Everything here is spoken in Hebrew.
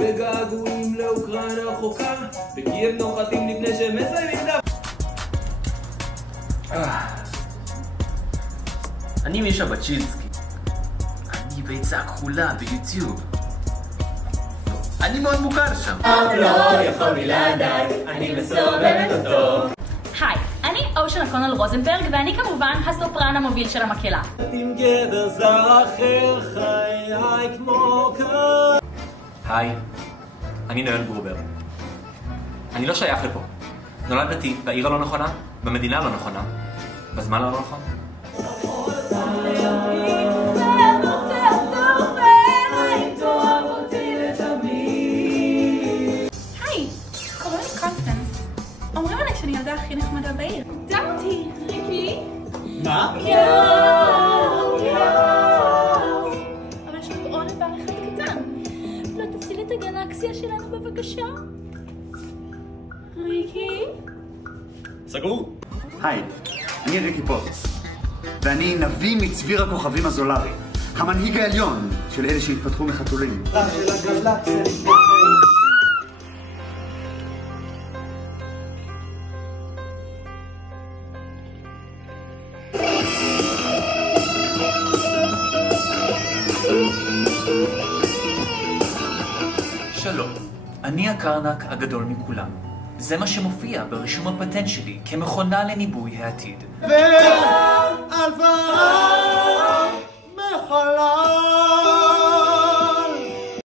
בגעגועים לאוקראינה רחוקה, בקייב נוחתים לפני שהם מסיימים דם. אני מישה בצ'ינסקי. אני ביצה כחולה ביוטיוב. אני מאוד מוכר שם. לא יכול בלעדיי, אני מסובבת אותו. היי, אני אושן אקונל רוזנברג, ואני כמובן הסופרן המוביל של המקהלה. עם גדר זר אחר חיי כמו כאן. היי, אני נואל גרובר. אני לא שייך לפה. נולדתי בעיר הלא נכונה, במדינה לא נכונה, בזמן הלא נכון. היי, קוראים לי קונסטנס. אומרים עליי שאני ילדה הכי נחמדה בעיר. דם אותי, ריקי. מה? אבל יש לנו עוד דבר אחד קטן. לא תציל את הגלקסיה שלנו בבקשה? ריקי? סגור? היי, אני ריקי פוטס, ואני נביא מצביר הכוכבים הזולרי, המנהיג העליון של אלה שהתפתחו מחתולים. שלום, אני הקרנק הגדול מכולם. זה מה שמופיע ברישום הפטנט שלי כמכונה לניבוי העתיד. ועל ורם מחלה